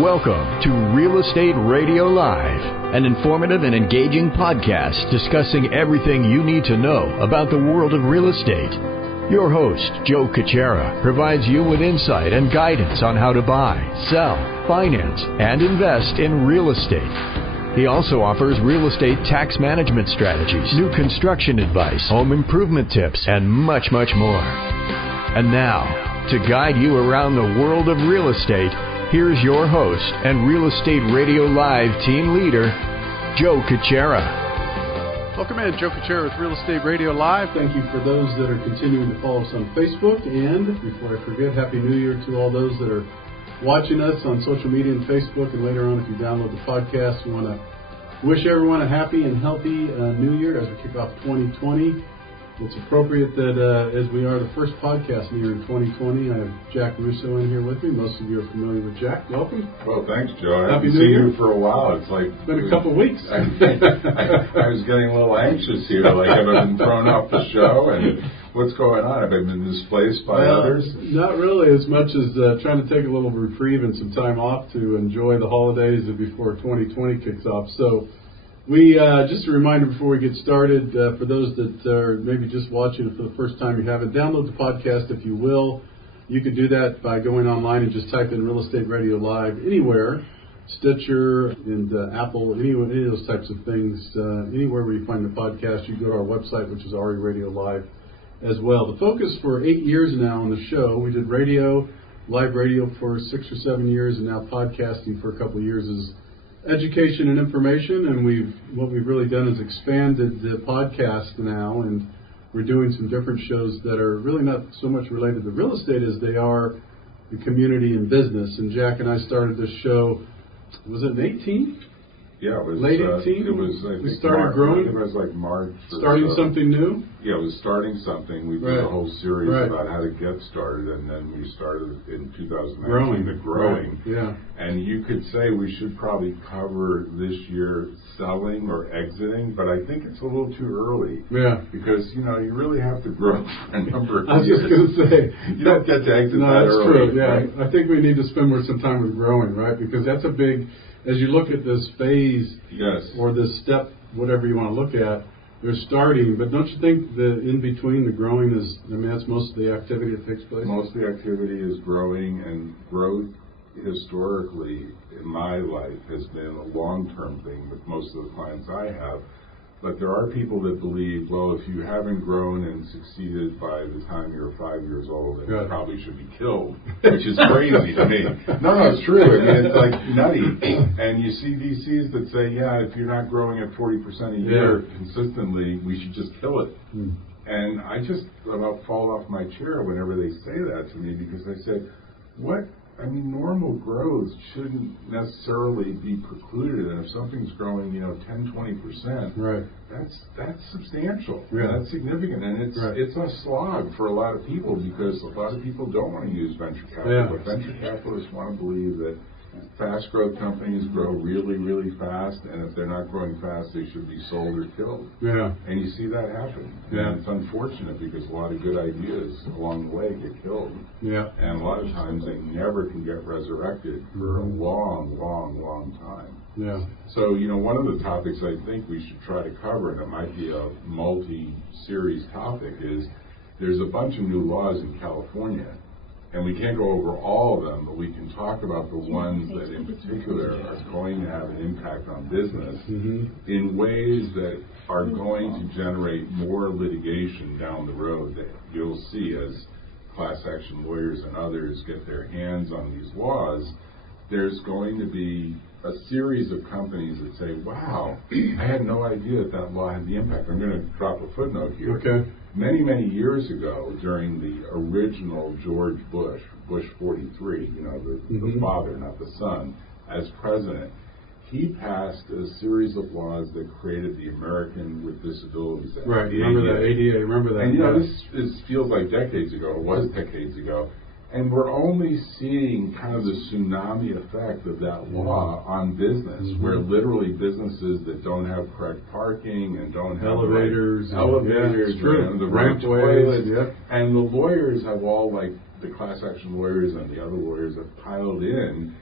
Welcome to Real Estate Radio Live, an informative and engaging podcast discussing everything you need to know about the world of real estate. Your host, Joe Caccera, provides you with insight and guidance on how to buy, sell, finance, and invest in real estate. He also offers real estate tax management strategies, new construction advice, home improvement tips, and much, much more. And now, to guide you around the world of real estate, here's your host and Real Estate Radio Live team leader, Joe Caccera. Welcome in, Joe Caccera with Real Estate Radio Live. Thank you for those that are continuing to follow us on Facebook. And before I forget, Happy New Year to all those that are watching us on social media and Facebook. And later on, if you download the podcast, we want to wish everyone a happy and healthy New Year as we kick off 2020. It's appropriate that as we are the first podcast year in 2020, I have Jack Russo in here with me. Most of you are familiar with Jack. Welcome. Well, thanks, Joe. I Happy haven't New seen Year. you for a while. It's been a couple of weeks. I was getting a little anxious here. Like, have I been thrown off the show? And what's going on? Have I been displaced by others? Not really, as much as trying to take a little reprieve and some time off to enjoy the holidays before 2020 kicks off. So we, just a reminder before we get started, for those that are maybe just watching it for the first time, you haven't, download the podcast if you will. You can do that by going online and just type in Real Estate Radio Live anywhere, Stitcher and Apple, any of those types of things. Anywhere where you find the podcast, you go to our website, which is RE Radio Live as well. The focus for 8 years now on the show, we did radio, live radio for 6 or 7 years, and now podcasting for a couple of years is education and information, and what we've really done is expanded the podcast now, and we're doing some different shows that are really not so much related to real estate as they are the community and business. And Jack and I started this show, was it in 18? Yeah, it was late 18. It was. I we think started March, growing. I think it was like March. Starting something new. Yeah, it was starting something. We did a whole series about how to get started, and then we started in 2019 the Growing. Right. Yeah. And you could say we should probably cover this year selling or exiting, but I think it's a little too early. Yeah. Because you really have to grow for a number of years. I was just going to say you don't get to exit that that's early. True. Yeah. Right? I think we need to spend more some time with Growing, right? Because that's a big. As you look at this phase, yes, or this step, whatever you want to look at, they're starting. But don't you think the in between, the growing is, that's most of the activity that takes place? Most of the activity is growing, and growth historically in my life has been a long-term thing with most of the clients I have. But there are people that believe, well, if you haven't grown and succeeded by the time you're 5 years old, then you probably should be killed, which is crazy to me. No, it's true. I mean, it's like nutty. And you see VCs that say, yeah, if you're not growing at 40% a year consistently, we should just kill it. And I just about fall off my chair whenever they say that to me, because I say, what? I mean, normal growth shouldn't necessarily be precluded, and if something's growing, 10, 20%, right, that's substantial. Yeah. That's significant, and it's a slog for a lot of people, because a lot of people don't want to use venture capital. Yeah. But venture capitalists want to believe that fast growth companies grow really, really fast, and if they're not growing fast, they should be sold or killed. Yeah. And you see that happen. Yeah. And it's unfortunate, because a lot of good ideas along the way get killed. Yeah. And a lot of times they never can get resurrected for a long, long, long time. Yeah. So, one of the topics I think we should try to cover, and it might be a multi-series topic, is there's a bunch of new laws in California. And we can't go over all of them, but we can talk about the ones that in particular are going to have an impact on business in ways that are going to generate more litigation down the road that you'll see as class action lawyers and others get their hands on these laws. There's going to be a series of companies that say, wow, I had no idea that law had the impact. I'm going to drop a footnote here. Okay. Many, many years ago, during the original George Bush 43, the father, not the son, as president, he passed a series of laws that created the American with Disabilities Act. Right, remember that, ADA, remember that. And, this feels like decades ago, it was decades ago, and we're only seeing kind of the tsunami effect of that law on business, where literally businesses that don't have correct parking and don't have elevators, the ramp toilets, ways, and the lawyers have all, like the class action lawyers and the other lawyers have piled in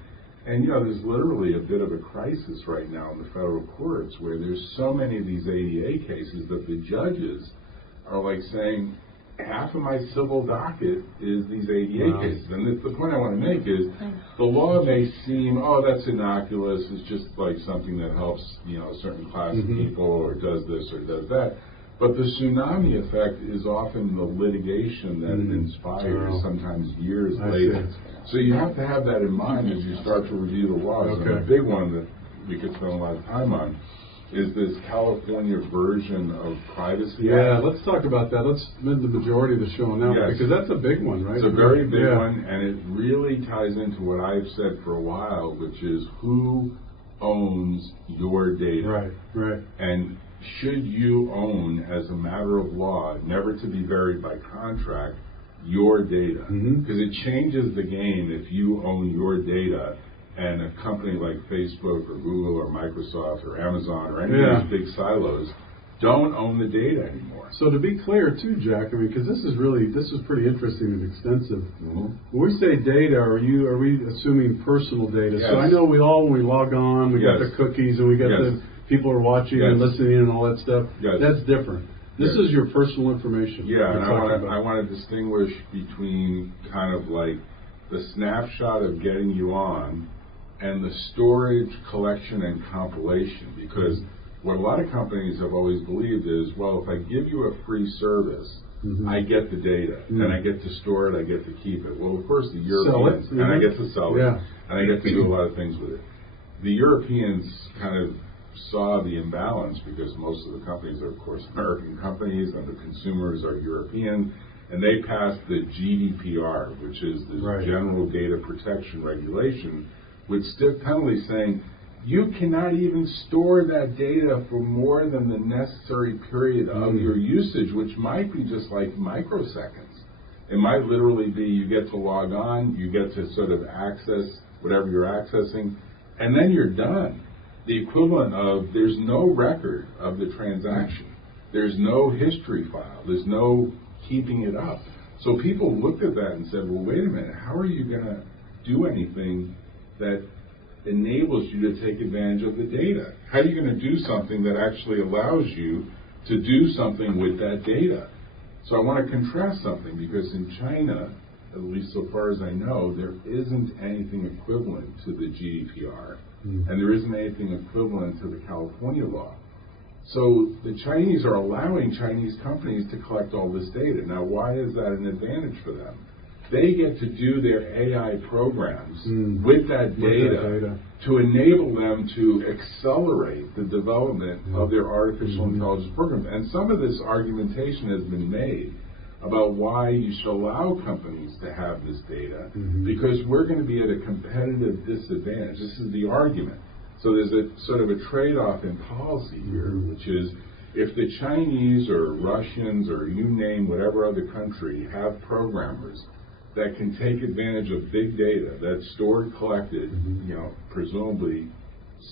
And, there's literally a bit of a crisis right now in the federal courts where there's so many of these ADA cases that the judges are like saying, half of my civil docket is these ADA cases. And the point I want to make is the law may seem, that's innocuous, it's just like something that helps, a certain class of people or does this or does that. But the tsunami effect is often the litigation that it inspires, sometimes years later. So you have to have that in mind as you start to review the laws. And a big one that we could spend a lot of time on is this California version of Privacy Act. Yeah, let's talk about that. Let's spend the majority of the show on that one, because that's a big one, right? It's a very big one, and it really ties into what I've said for a while, which is who owns your data. Right. And should you own, as a matter of law, never to be varied by contract, your data? Because it changes the game if you own your data and a company like Facebook or Google or Microsoft or Amazon or any of these big silos don't own the data anymore. So to be clear too, Jack, because this is pretty interesting and extensive. When we say data, are we assuming personal data? Yes. So I know when we log on, we get the cookies and we get the people are watching and listening and all that stuff. That's different. This is your personal information. Yeah, and I want to distinguish between kind of like the snapshot of getting you on and the storage, collection, and compilation. Because what a lot of companies have always believed is, well, if I give you a free service, I get the data, and I get to store it, I get to keep it. Well, of course, the Europeans, and I get to sell it, and I get to do a lot of things with it. The Europeans kind of saw the imbalance because most of the companies are, of course, American companies, and the consumers are European, and they passed the GDPR, which is the General Data Protection Regulation, with stiff penalties saying, you cannot even store that data for more than the necessary period of your usage, which might be just like microseconds. It might literally be you get to log on, you get to sort of access whatever you're accessing, and then you're done. The equivalent of there's no record of the transaction. There's no history file. There's no keeping it up. So people looked at that and said, well, wait a minute, how are you going to do anything that enables you to take advantage of the data? How are you going to do something that actually allows you to do something with that data? So I want to contrast something, because in China, at least so far as I know, there isn't anything equivalent to the GDPR, and there isn't anything equivalent to the California law. So the Chinese are allowing Chinese companies to collect all this data. Now, why is that an advantage for them? They get to do their AI programs with that data to enable them to accelerate the development of their artificial intelligence programs. And some of this argumentation has been made about why you should allow companies to have this data, because we're going to be at a competitive disadvantage. This is the argument. So there's a sort of a trade-off in policy here, which is if the Chinese or Russians or you name whatever other country have programmers that can take advantage of big data that's stored, collected, presumably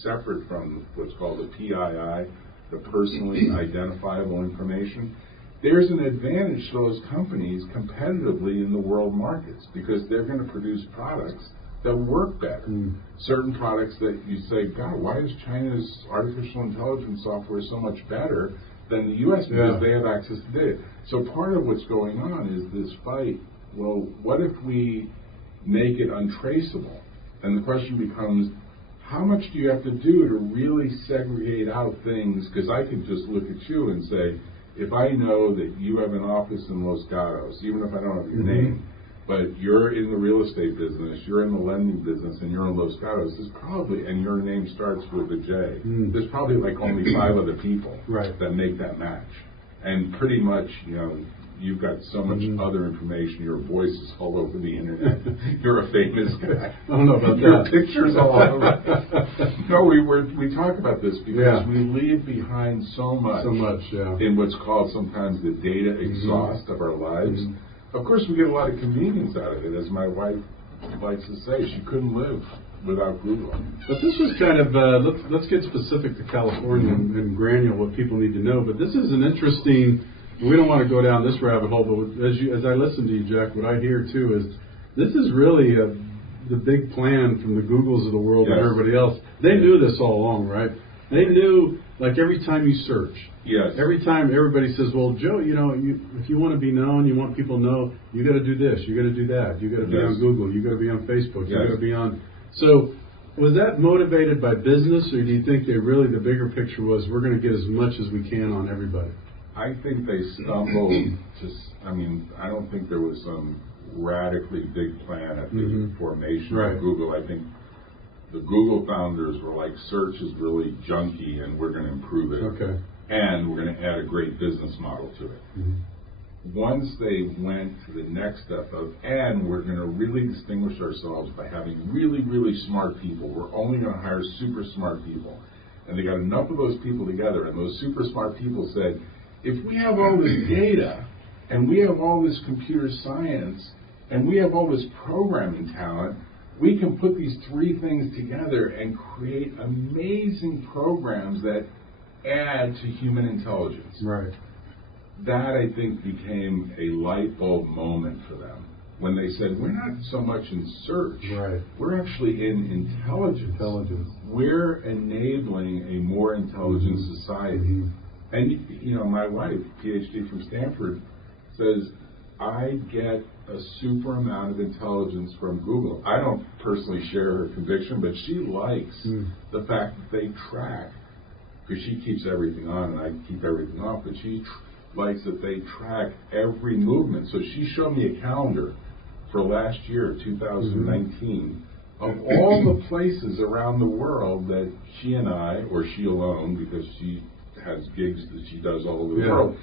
separate from what's called the PII, the personally identifiable information, there's an advantage to those companies competitively in the world markets, because they're going to produce products that work better. Certain products that you say, God, why is China's artificial intelligence software so much better than the U.S. because they have access to data? So part of what's going on is this fight. Well, what if we make it untraceable? And the question becomes, how much do you have to do to really segregate out things? Because I could just look at you and say, if I know that you have an office in Los Gatos, even if I don't have your name, but you're in the real estate business, you're in the lending business, and you're in Los Gatos, there's probably, and your name starts with a J, there's probably like only 5 other people that make that match. And pretty much, you've got so much other information. Your voice is all over the internet. You're a famous guy. I don't know about Your that. pictures all over. No, we talk about this because we leave behind so much in what's called sometimes the data exhaust of our lives. Of course, we get a lot of convenience out of it. As my wife likes to say, she couldn't live without Google. But this was kind of, let's get specific to California and granular what people need to know. But this is an interesting, we don't want to go down this rabbit hole, but as I listen to you, Jack, what I hear too is this is really the big plan from the Googles of the world Yes. and everybody else. They knew this all along, right? They knew, like every time you search, Yes. every time everybody says, well, Joe, if you want to be known, you want people to know, you got to do this, you got to do that, you got to be Yes. on Google, you got to be on Facebook, you Yes. got to be on. So was that motivated by business, or do you think the bigger picture was we're going to get as much as we can on everybody? I think they stumbled I don't think there was some radically big plan at the formation Right. of Google. I think the Google founders were like, search is really junky and we're going to improve it. Okay. And we're going to add a great business model to it. Once they went to the next step of, and we're going to really distinguish ourselves by having really, really smart people. We're only going to hire super smart people. And they got enough of those people together, and those super smart people said, if we have all this data, and we have all this computer science, and we have all this programming talent, we can put these three things together and create amazing programs that add to human intelligence. Right. That, I think, became a light bulb moment for them when they said, we're not so much in search. Right. We're actually in intelligence. We're enabling a more intelligent society. And, my wife, PhD from Stanford, says, I get a super amount of intelligence from Google. I don't personally share her conviction, but she likes the fact that they track, because she keeps everything on and I keep everything off, but she likes that they track every movement. So she showed me a calendar for last year, 2019, of all the places around the world that she and I, or she alone, because she has gigs that she does all over the world,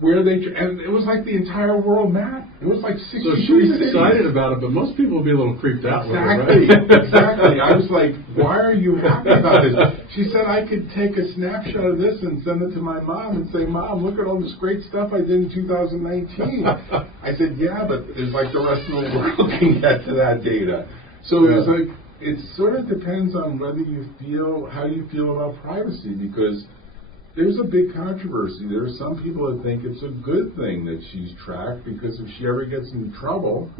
where they, and it was like the entire world map. It was like 63 So she's cities. excited about it, but most people will be a little creeped out with it, Exactly, right? exactly. I was like, why are you happy about this? She said I could take a snapshot of this and send it to my mom and say, Mom, look at all this great stuff I did in 2019. I said, yeah, but it's like the rest of the world can get to that data. So it's like, it sort of depends on whether you feel, how you feel about privacy, because there's a big controversy. There are some people that think it's a good thing that she's tracked, because if she ever gets into trouble,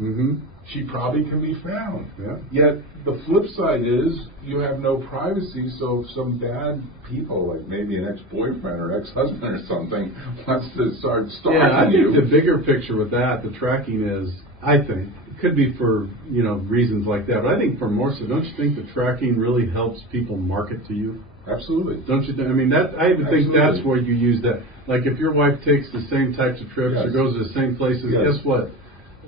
she probably can be found. Yet the flip side is you have no privacy, so if some bad people, like maybe an ex-boyfriend or ex-husband or something, wants to start stalking I think you. the bigger picture with that, the tracking is, I think, it could be for, reasons like that, but I think for more so, don't you think the tracking really helps people market to you? Absolutely. Don't you think? I mean, I even think that's where you use that. Like if your wife takes the same types of trips or goes to the same places, guess what?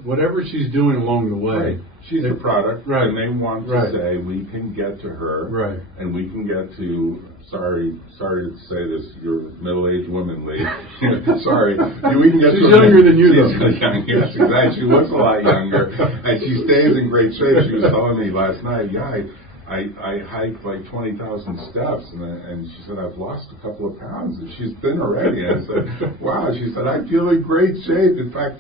Whatever she's doing along the way, she's the product, and they want to say we can get to her, and we can get to. Sorry to say this, you're a middle-aged woman, lady. Sorry, we can get. She's younger than you, though. She's younger. Yes, exactly. She looks a lot younger, and she stays in great shape. She was telling me last night, I hiked like 20,000 steps, and she said, I've lost a couple of pounds, and she's thin already. And I said, wow. She said, I feel in great shape. In fact,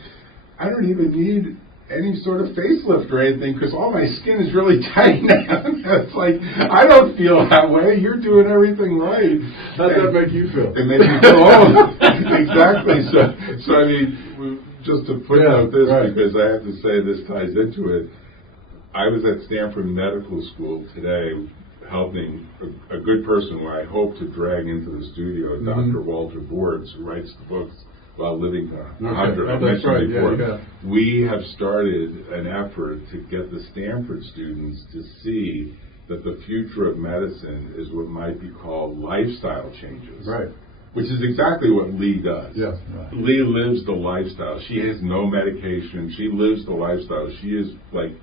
I don't even need any sort of facelift or anything, because all my skin is really tight now. It's like, I don't feel that way. You're doing everything right. How does that make you feel? It makes me feel old. Exactly. So I mean, just to footnote this, because I have to say this ties into it. I was at Stanford Medical School today helping a good person who I hope to drag into the studio, Dr. Walter Bortz, who writes the books about living to 100. I mentioned before. We have started an effort to get the Stanford students to see that the future of medicine is what might be called lifestyle changes. Right. Which is exactly what Lee does. Yeah. Lee lives the lifestyle. She has no medication. She lives the lifestyle. She is like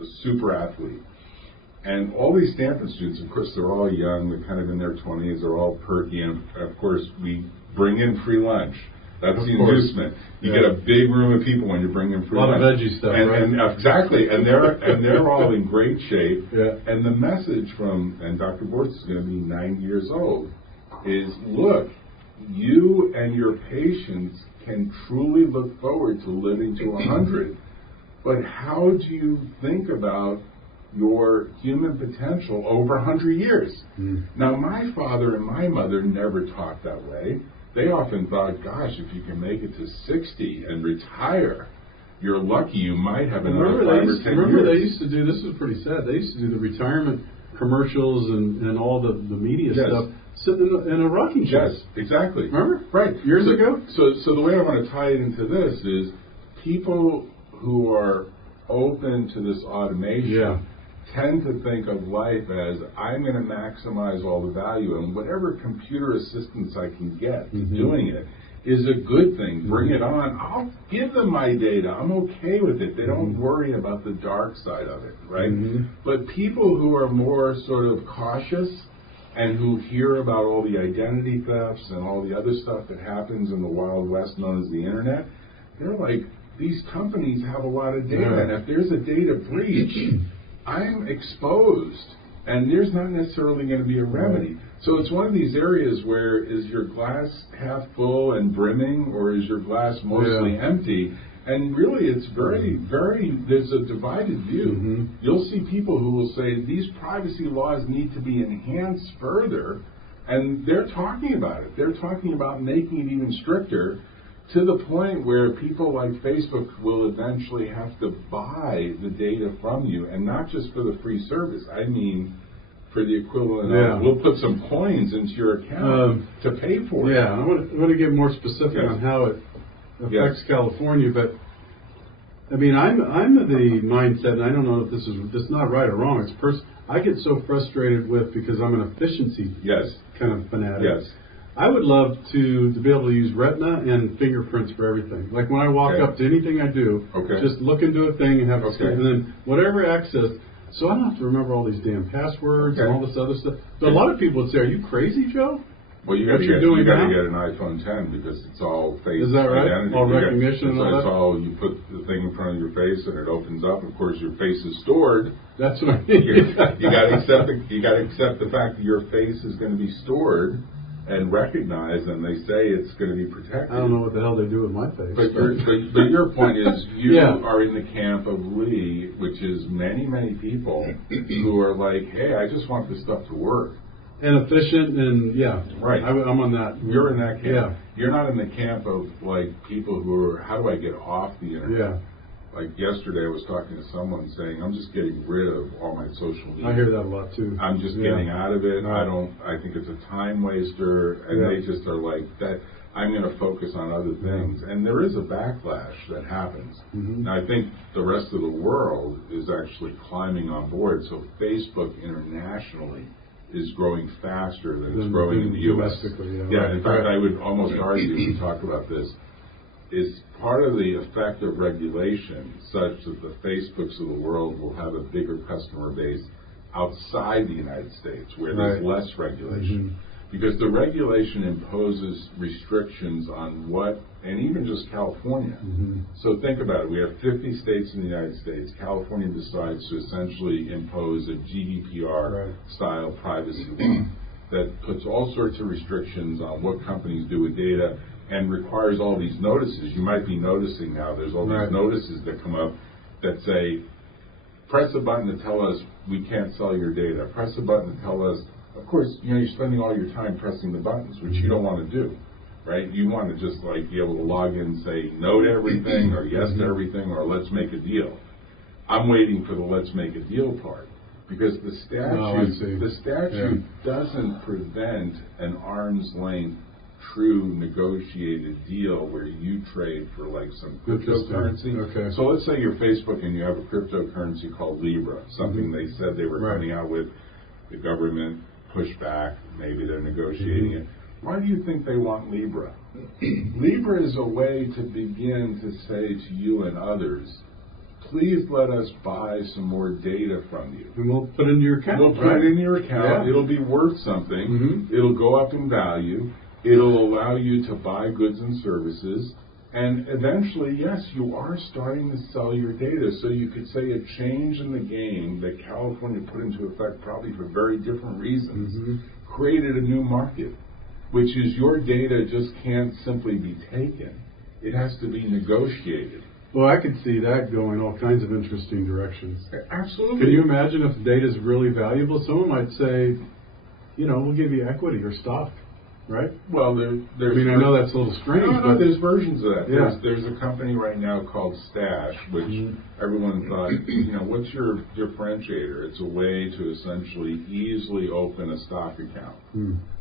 a super athlete. And all these Stanford students, of course, they're all young. They're kind of in their 20s. They're all perky. And, of course, we bring in free lunch. That's the inducement. You get a big room of people when you bring in free lunch. A lot of veggie stuff, right? And exactly. And they're all in great shape. Yeah. And the message from, and Dr. Bortz is going to be 90 years old, is, look, you and your patients can truly look forward to living to 100. But how do you think about your human potential over 100 years? Now, my father and my mother never talked that way. They often thought, gosh, if you can make it to 60 and retire, you're lucky you might have another Remember 5 or 10 years. Remember they used to do, this is pretty sad, they used to do the retirement commercials and all the media stuff sitting in a rocking chair. Yes, exactly. Remember? Right. Years ago? So the way I want to tie it into this is people who are open to this automation tend to think of life as, I'm going to maximize all the value, and whatever computer assistance I can get doing it is a good thing. Bring it on. I'll give them my data. I'm okay with it. They don't worry about the dark side of it, right? But people who are more sort of cautious and who hear about all the identity thefts and all the other stuff that happens in the Wild West known as the Internet, they're like, these companies have a lot of data, and if there's a data breach, I'm exposed, and there's not necessarily going to be a remedy. So it's one of these areas where, is your glass half full and brimming, or is your glass mostly empty? And really, it's very, there's a divided view. You'll see people who will say, these privacy laws need to be enhanced further, and they're talking about it. They're talking about making it even stricter, to the point where people like Facebook will eventually have to buy the data from you, and not just for the free service. I mean, for the equivalent of, we'll put some coins into your account to pay for it. I want to get more specific on how it affects California, but I mean, I'm of the mindset, and I don't know if this is not right or wrong. It's I get so frustrated with, because I'm an efficiency kind of fanatic. I would love to be able to use retina and fingerprints for everything. Like when I walk up to anything I do, just look into a thing and have it and then whatever access. So I don't have to remember all these damn passwords and all this other stuff. But a lot of people would say, "Are you crazy, Joe?" Well, you got to get an iPhone 10 because it's all face identity. Is that right? All recognition and all that? It's all, you put the thing in front of your face and it opens up. Of course, your face is stored. That's what I mean. You got to accept the fact that your face is going to be stored and recognized, and they say it's going to be protected. I don't know what the hell they do with my face. But your point is, you are in the camp of Lee, which is many people who are like, hey, I just want this stuff to work. And efficient, and I'm on that. You're in that camp. You're not in the camp of like people who are, how do I get off the internet? Like yesterday, I was talking to someone saying, I'm just getting rid of all my social media. I hear that a lot too. I'm just getting out of it. I think it's a time waster, and they just are like that. I'm going to focus on other things, and there is a backlash that happens. And I think the rest of the world is actually climbing on board. So Facebook internationally is growing faster than it's growing in the U.S. In fact, I would almost argue, we talk about this, is part of the effect of regulation such that the Facebooks of the world will have a bigger customer base outside the United States where there's less regulation. Because the regulation imposes restrictions on what, and even just California. So think about it. We have 50 states in the United States. California decides to essentially impose a GDPR-style privacy law that puts all sorts of restrictions on what companies do with data and requires all these notices. You might be noticing now there's all these notices that come up that say, press a button to tell us we can't sell your data. Press a button to tell us. Of course, you're spending all your time pressing the buttons, which you don't want to do, right? You want to just like be able to log in and say no to everything or yes to everything or let's make a deal. I'm waiting for the let's make a deal part because the statute doesn't prevent an arm's length true negotiated deal where you trade for like some cryptocurrency. So let's say you're Facebook and you have a cryptocurrency called Libra, something they said they were coming out with. The government pushed back, maybe they're negotiating it. Why do you think they want Libra? Libra is a way to begin to say to you and others, please let us buy some more data from you. And we'll put it into your account. We'll put it in your account. It'll be worth something. It'll go up in value. It'll allow you to buy goods and services. And eventually, yes, you are starting to sell your data. So you could say a change in the game that California put into effect probably for very different reasons created a new market, which is your data just can't simply be taken. It has to be negotiated. Well, I could see that going all kinds of interesting directions. Absolutely. Can you imagine if the data is really valuable? Someone might say, we'll give you equity or stock. right? Well, there's. I know that's a little strange, but there's versions of that. Yeah. There's a company right now called Stash, which everyone thought, what's your differentiator? It's a way to essentially easily open a stock account.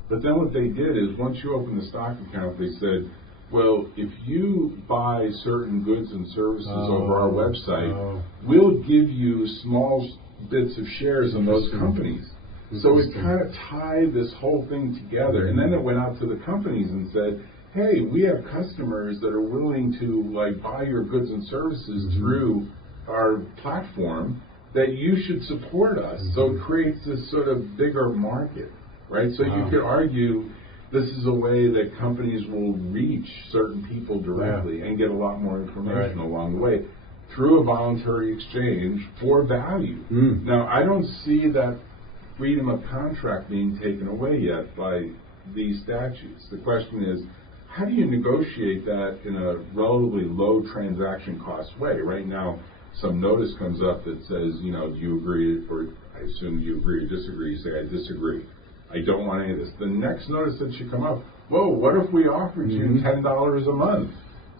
But then what they did is, once you open the stock account, they said, well, if you buy certain goods and services over our website, we'll give you small bits of shares in those companies. So it kind of tied this whole thing together. And then it went out to the companies and said, hey, we have customers that are willing to buy your goods and services through our platform, that you should support us. So it creates this sort of bigger market, right? So you could argue this is a way that companies will reach certain people directly and get a lot more information along the way through a voluntary exchange for value. Now, I don't see that freedom of contract being taken away yet by these statutes. The question is, how do you negotiate that in a relatively low transaction cost way? Right now, some notice comes up that says, do you agree, or I assume you agree or disagree. You say, I disagree. I don't want any of this. The next notice that should come up, whoa, what if we offered you $10 a month?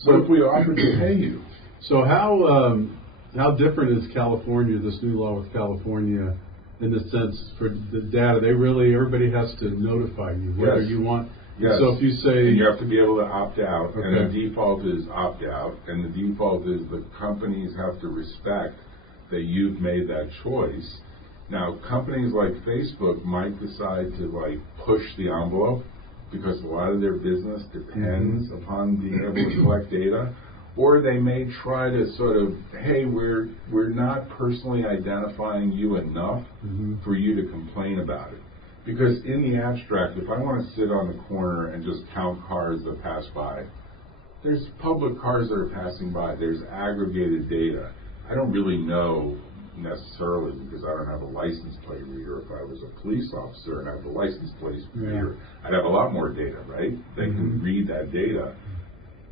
What if we offered to pay you? So how different is California, this new law with California, in the sense for the data? Everybody has to notify you whether you want. Yes. So if you say... And you have to be able to opt out, and the default is opt out, and the default is the companies have to respect that you've made that choice. Now, companies like Facebook might decide to push the envelope because a lot of their business depends upon being able to collect data, or they may try to sort of, hey, we're not personally identifying you enough for you to complain about it. Because in the abstract, if I want to sit on the corner and just count cars that pass by, there's public cars that are passing by, there's aggregated data. I don't really know necessarily, because I don't have a license plate reader. If I was a police officer and I have a license plate reader, I'd have a lot more data, right? They can read that data,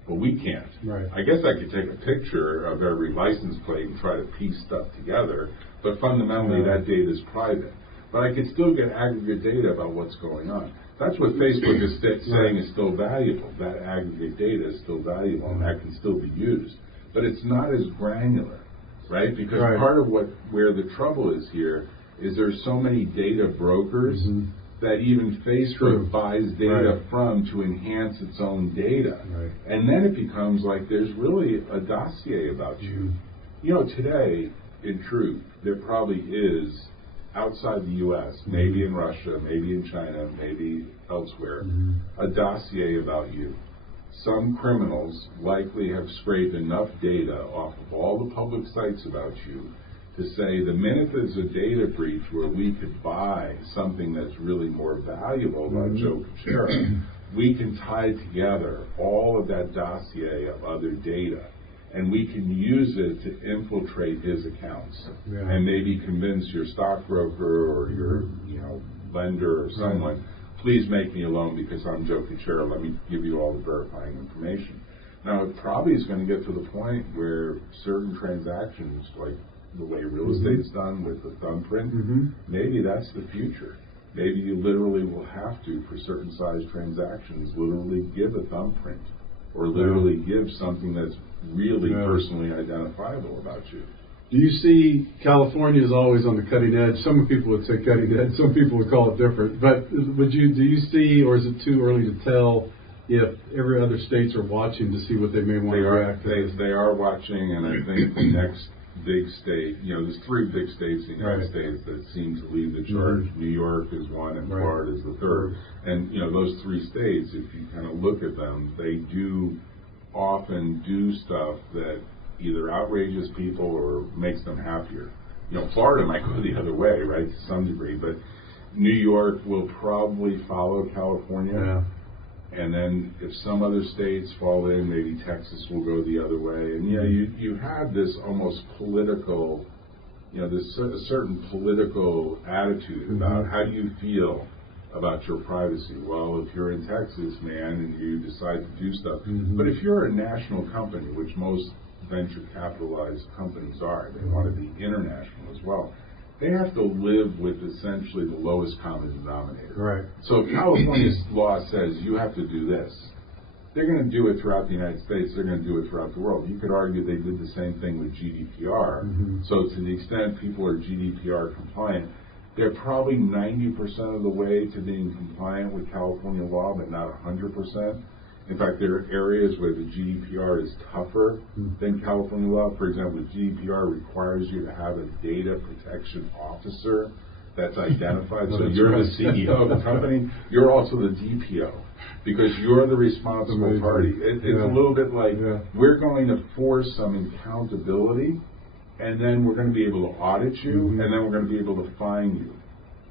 but we can't. Right. I guess I could take a picture of every license plate and try to piece stuff together, but fundamentally that data is private. But I could still get aggregate data about what's going on. That's what Facebook is saying is still valuable. That aggregate data is still valuable, and that can still be used. But it's not as granular, right? Because part of where the trouble is here is there's so many data brokers that even Facebook buys data from to enhance its own data. Right. And then it becomes like there's really a dossier about you. Today, in truth, there probably is, outside the U.S., maybe in Russia, maybe in China, maybe elsewhere, a dossier about you. Some criminals likely have scraped enough data off of all the public sites about you to say the minute there's a data breach where we could buy something that's really more valuable about Joe Kuchera, we can tie together all of that dossier of other data, and we can use it to infiltrate his accounts and maybe convince your stockbroker or your lender or someone, please make me a loan because I'm Joe Kuchera, let me give you all the verifying information. Now, it probably is going to get to the point where certain transactions, like the way real estate's done with the thumbprint, maybe that's the future. Maybe you literally will have to, for certain size transactions, literally give a thumbprint or literally give something that's really personally identifiable about you. Do you see California is always on the cutting edge? Some people would say cutting edge, some people would call it different. But do you see, or is it too early to tell if every other states are watching to see what they may want to react to? They are watching, and I think the next big state, there's three big states in the United States that seem to lead the charge. New York is one, and Florida is the third. And those three states, if you kind of look at them, they do often do stuff that either outrages people or makes them happier. Florida might go the other way, right, to some degree, but New York will probably follow California. And then if some other states fall in, maybe Texas will go the other way. And you have this almost political, this certain political attitude about how do you feel about your privacy. Well, if you're in Texas, man, and you decide to do stuff. But if you're a national company, which most venture capitalized companies are, they want to be international as well, they have to live with essentially the lowest common denominator. Right. So if California's law says you have to do this, they're going to do it throughout the United States. They're going to do it throughout the world. You could argue they did the same thing with GDPR. Mm-hmm. So to the extent people are GDPR compliant, they're probably 90% of the way to being compliant with California law, but not 100%. In fact, there are areas where the GDPR is tougher than California law. For example, the GDPR requires you to have a data protection officer that's identified. So you're the CEO of the company. You're also the DPO because you're the responsible party. It's a little bit like we're going to force some accountability, and then we're going to be able to audit you, and then we're going to be able to fine you.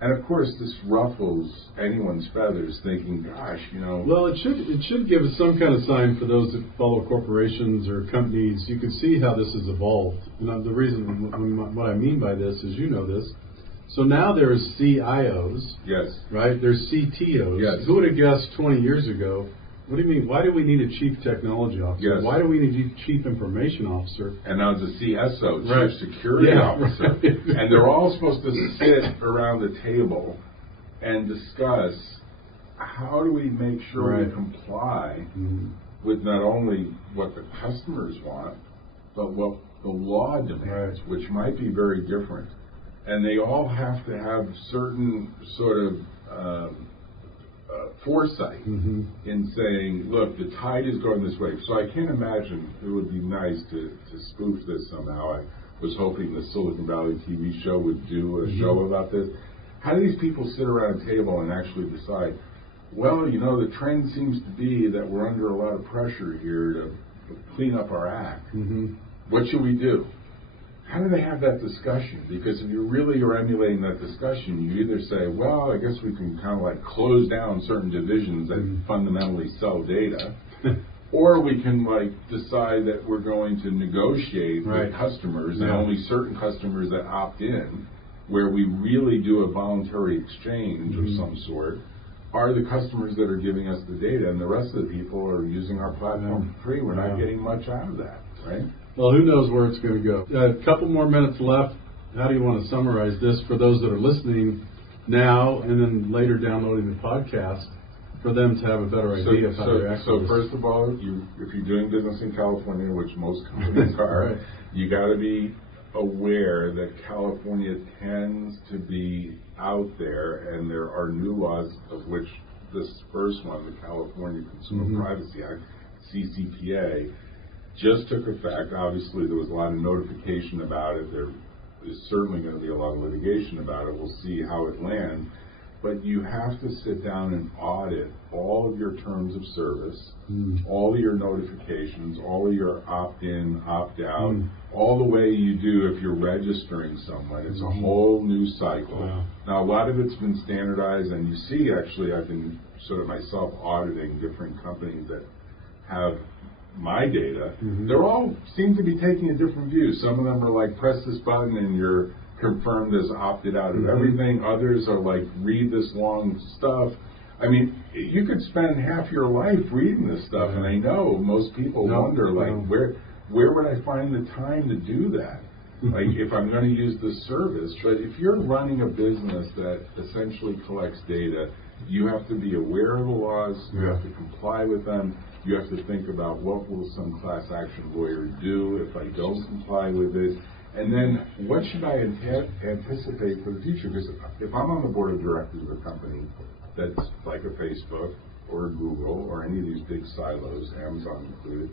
And of course, this ruffles anyone's feathers, thinking, "Gosh, you know." Well, it should give us some kind of sign for those that follow corporations or companies. You can see how this has evolved. And the reason, what I mean by this is, you know this. So now there's CIOs. Yes. Right. There's CTOs. Yes. Who would have guessed 20 years ago? What do you mean? Why do we need a chief technology officer? Yes. Why do we need a chief information officer? And now it's a CSO, Right. chief security officer. Right. And they're all supposed to sit around the table and discuss how do we make sure we comply with not only what the customers want, but what the law demands, which might be very different. And they all have to have certain sort of foresight in saying, look, the tide is going this way. So I can't imagine, it would be nice to spoof this somehow. I was hoping the Silicon Valley TV show would do a show about this. How do these people sit around a table and actually decide, well, you know, the trend seems to be that we're under a lot of pressure here to clean up our act. What should we do? How do they have that discussion? Because if you really are emulating that discussion, you either say, well, I guess we can kind of like close down certain divisions that fundamentally sell data, or we can like decide that we're going to negotiate with customers and only certain customers that opt in, where we really do a voluntary exchange of some sort, are the customers that are giving us the data, and the rest of the people are using our platform for free. We're not getting much out of that, right? Well, who knows where it's going to go. A couple more minutes left. How do you want to summarize this for those that are listening now and then later downloading the podcast for them to have a better idea of how to react to this? So first of all, if you're doing business in California, which most companies are, you got to be aware that California tends to be out there, and there are new laws, of which this first one, the California Consumer Privacy Act, CCPA, just took effect. Obviously, there was a lot of notification about it. There is certainly going to be a lot of litigation about it. We'll see how it lands. But you have to sit down and audit all of your terms of service, all of your notifications, all of your opt-in, opt-out, all the way you do if you're registering someone. It's a whole new cycle. Wow. Now, a lot of it's been standardized, and you see, actually, I've been sort of myself auditing different companies that have my data. They all seem to be taking a different view. Some of them are like, press this button and you're confirmed as opted out of everything. Others are like, read this long stuff. I mean, you could spend half your life reading this stuff, and I know most people wonder, like, where would I find the time to do that? Like, if I'm going to use this service. But if you're running a business that essentially collects data, you have to be aware of the laws, you have to comply with them. You have to think about what will some class action lawyer do if I don't comply with it. And then what should I anticipate for the future? Because if I'm on the board of directors of a company that's like a Facebook or a Google or any of these big silos, Amazon included,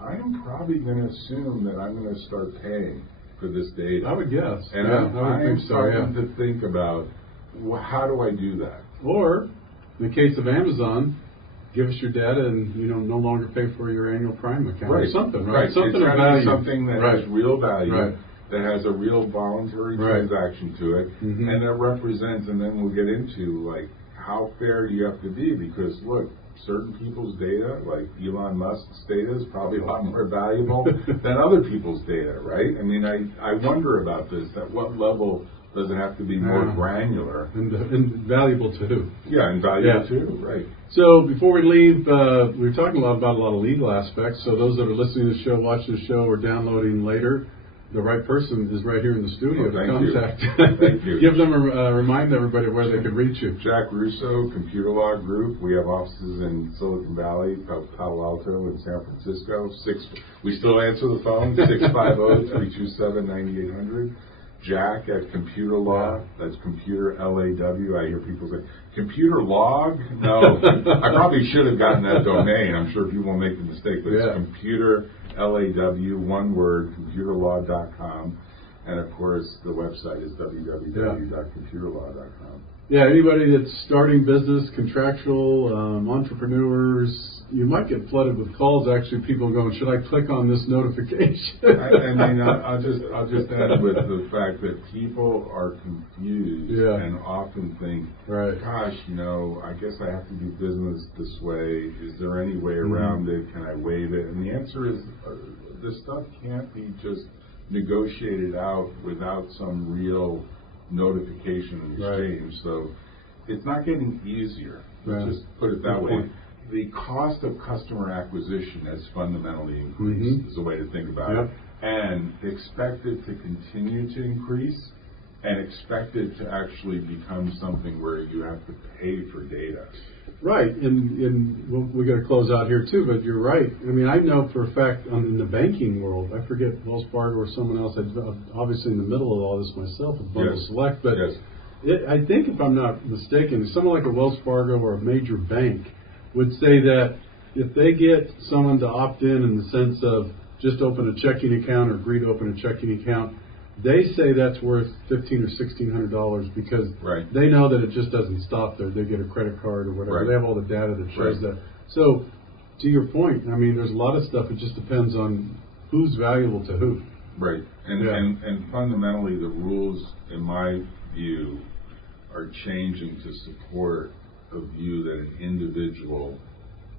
I'm probably going to assume that I'm going to start paying for this data. I would guess. And I'm starting to think about, well, how do I do that? Or, in the case of Amazon, give us your data and, you know, no longer pay for your annual Prime account or something, right? Something of value. Something that has real value, that has a real voluntary transaction to it, and that represents, and then we'll get into, like, how fair do you have to be? Because, look, certain people's data, like Elon Musk's data, is probably a lot more valuable than other people's data, right? I mean, I wonder about this. At what level does it have to be more granular? And valuable too. Yeah, and valuable too, right. So before we leave, we were talking about a lot of legal aspects. So those that are listening to the show, watching the show, or downloading later, the right person is right here in the studio to thank contact. Thank you. Give them remind everybody where they could reach you. Jack Russo, Computer Law Group. We have offices in Silicon Valley, Palo Alto, and San Francisco. We still answer the phone, 650-327-9800. Jack at Computer Law. That's Computer Law. I hear people say, Computer Log? No, I probably should have gotten that domain. I'm sure people will make the mistake, but it's Computer Law, one word, computerlaw.com. And of course, the website is www.computerlaw.com. Yeah, anybody that's starting business, contractual, entrepreneurs, you might get flooded with calls. Actually, people going, "Should I click on this notification?" I'll just end with the fact that people are confused and often think, "Gosh, I guess I have to do business this way. Is there any way around it? Can I waive it?" And the answer is, this stuff can't be just negotiated out without some real notification and exchange. So it's not getting easier. Let's just put it that way. The cost of customer acquisition has fundamentally increased, is a way to think about it, and expect it to continue to increase, and expect it to actually become something where you have to pay for data. Right, and we got to close out here too, but you're right. I mean, I know for a fact in the banking world, I forget Wells Fargo or someone else, I'm obviously in the middle of all this myself with Bundle Select, but I think if I'm not mistaken, someone like a Wells Fargo or a major bank would say that if they get someone to opt in the sense of just open a checking account or agree to open a checking account, they say that's worth $1,500 or $1,600 because they know that it just doesn't stop there. They get a credit card or whatever. They have all the data that shows that. So, to your point, I mean, there's a lot of stuff. It just depends on who's valuable to who. Right. And fundamentally, the rules, in my view, are changing to support a view that an individual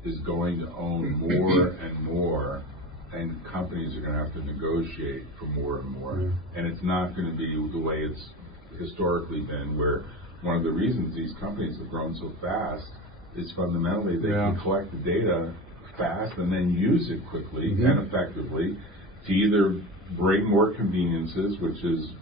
is going to own more and more, and companies are going to have to negotiate for more and more. And it's not going to be the way it's historically been, where one of the reasons these companies have grown so fast is fundamentally they can collect the data fast and then use it quickly and effectively to either bring more conveniences, which is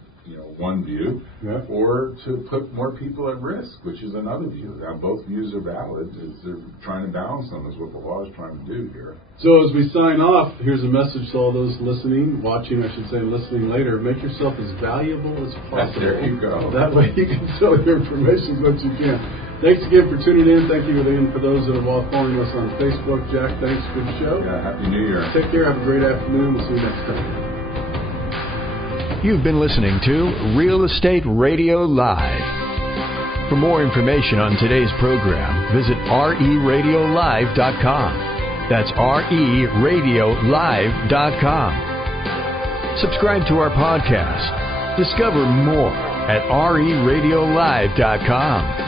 one view, or to put more people at risk, which is another view. Now, both views are valid. They're trying to balance them, is what the law is trying to do here. So as we sign off, here's a message to all those listening, watching, I should say, listening later. Make yourself as valuable as possible. There you go. That way you can sell your information as much as you can. Thanks again for tuning in. Thank you again for those that are following us on Facebook. Jack, thanks for the show. Yeah, Happy New Year. Take care. Have a great afternoon. We'll see you next time. You've been listening to Real Estate Radio Live. For more information on today's program, visit RERadiolive.com. That's RERadiolive.com. Subscribe to our podcast. Discover more at RERadiolive.com.